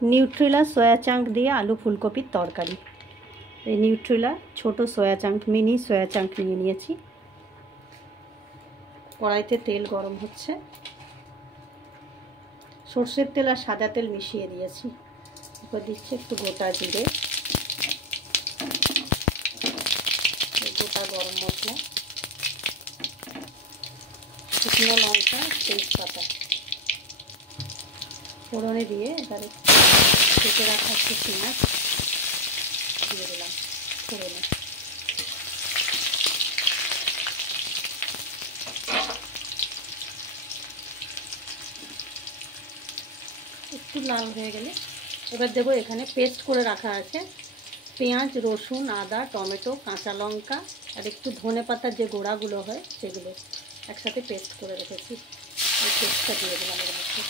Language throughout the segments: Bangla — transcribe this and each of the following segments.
নিউট্রেলা সয়া চাঙ্ক দিয়ে আলু ফুলকপির তরকারি। এই নিউট্রেলা ছোট soya chunk, mini soya chunk নিয়ে নিয়েছি। কড়াইতে তেল গরম হচ্ছে, সর্ষের তেল আর সাদা তেল মিশিয়ে দিয়েছি। এরপর দিচ্ছি একটু গোটা জিরে, গোটা গরম মশলা, শুকনো লঙ্কা, তেজপাতা ফোড়নে দিয়ে এবারে কেটে রাখা একটু পেঁয়াজ দিয়ে দিলাম ফোড়নে। একটু লাল হয়ে গেলে এবার দেবো, এখানে পেস্ট করে রাখা আছে পেঁয়াজ, রসুন, আদা, টমেটো, কাঁচা লঙ্কা আর একটু ধনে পাতার যে গোড়াগুলো হয় সেগুলো একসাথে পেস্ট করে রেখেছি। এই পেস্টটা দিয়ে দিলাম এর মধ্যে।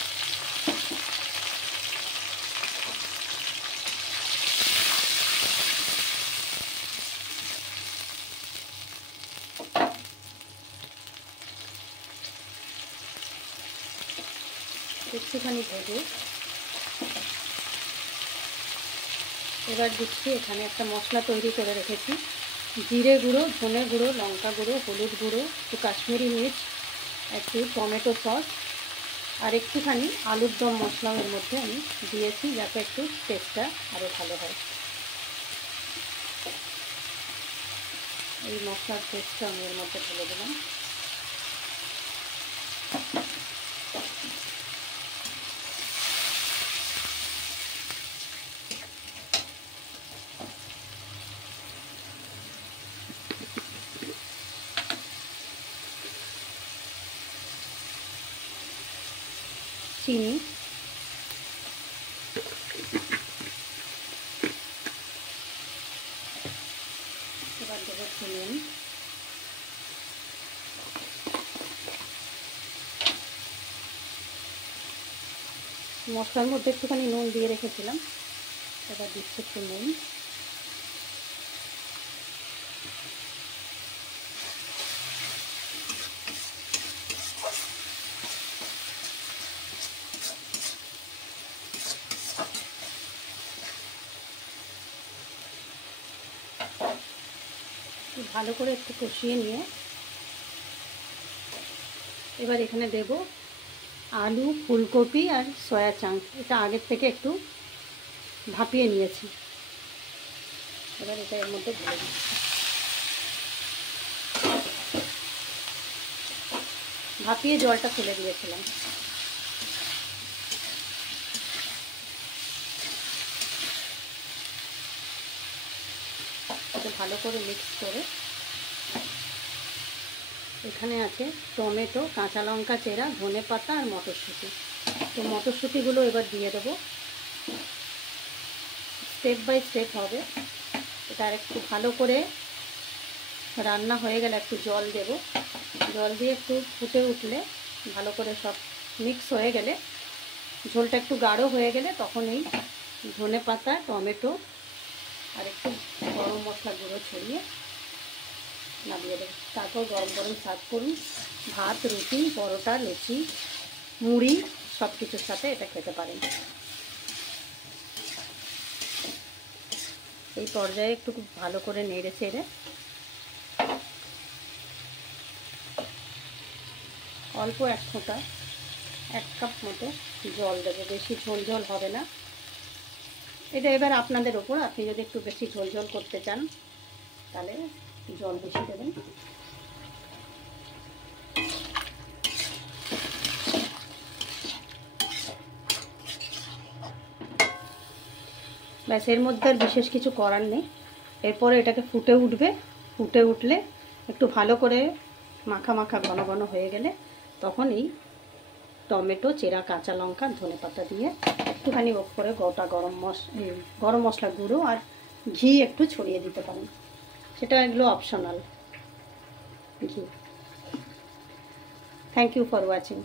একটুখানি ভেজে এবার দিচ্ছি, এখানে একটা মশলা তৈরি করে রেখেছি, জিরে গুঁড়ো, ধনে গুঁড়ো, লঙ্কা গুঁড়ো, হলুদ গুঁড়ো, একটু কাশ্মীরি মির্চ, একটু টমেটো সস আর একটুখানি আলুর দম মশলা এর মধ্যে আমি দিয়েছি, যাতে একটু টেস্টটা আরও ভালো হয়। এই মশলার পেস্টটা আমি এর মধ্যে ঢেলে দিলাম। চিনি, এবার দেবো নুন, মশলার মধ্যে একটুখানি নুন দিয়ে রেখেছিলাম, এবার দিচ্ছি একটু নুন। ভালো করে একটু কষিয়ে নিয়ে এবার এখানে দেব আলু, ফুলকপি আর সয়া চাঙ্ক। এটা আগের থেকে একটু ভাপিয়ে নিয়েছি, এবার এটা এর মধ্যে ঢেলে দিচ্ছি। ভাপিয়ে জলটা ফেলে দিয়েছিলাম। এটা ভালো করে মিক্স করে এখানে আছে টমেটো, কাঁচা লঙ্কা চেরা, ধনে পাতা আর মটরশুঁটি। তো মটরশুঁটিগুলো এবার দিয়ে দেবো, স্টেপ বাই স্টেপ হবে। এটা আর একটু ভালো করে রান্না হয়ে গেলে একটু জল দেব, জল দিয়ে একটু ফুটে উঠলে ভালো করে সব মিক্স হয়ে গেলে, ঝোলটা একটু গাঢ় হয়ে গেলে তখন এই ধনে পাতা, টমেটো আর একটু গরম মশলা গুঁড়ো ছড়িয়ে নামিয়ে দেবো। তারপর গরম গরম সার্ভ করুন। ভাত, রুটি, পরোটা, লুচি, মুড়ি সব কিছুর সাথে এটা খেতে পারেন। এই পর্যায়ে একটু খুব ভালো করে নেড়ে চেড়ে অল্প এক ফোঁটা, 1 কাপ মতো জল দেবো। বেশি ঝোল ঝোল হবে না। এটা এবার আপনাদের ওপর, আপনি যদি একটু বেশি ঝোল ঝোল করতে চান তাহলে জল বেশি দেবেন। ব্যাস, এর মধ্যে আর বিশেষ কিছু করার নেই। এরপরে এটাকে ফুটে উঠবে, ফুটে উঠলে একটু ভালো করে মাখা মাখা ঘন ঘন হয়ে গেলে তখন এই টমেটো, চেরা কাঁচা লঙ্কা, ধনে পাতা দিয়ে একটুখানি ওপরে গোটা গরম মশলা গুঁড়ো আর ঘি একটু ছড়িয়ে দিতে পারেন। সেটা এগুলো অপশনাল ঘি। Thank you for watching.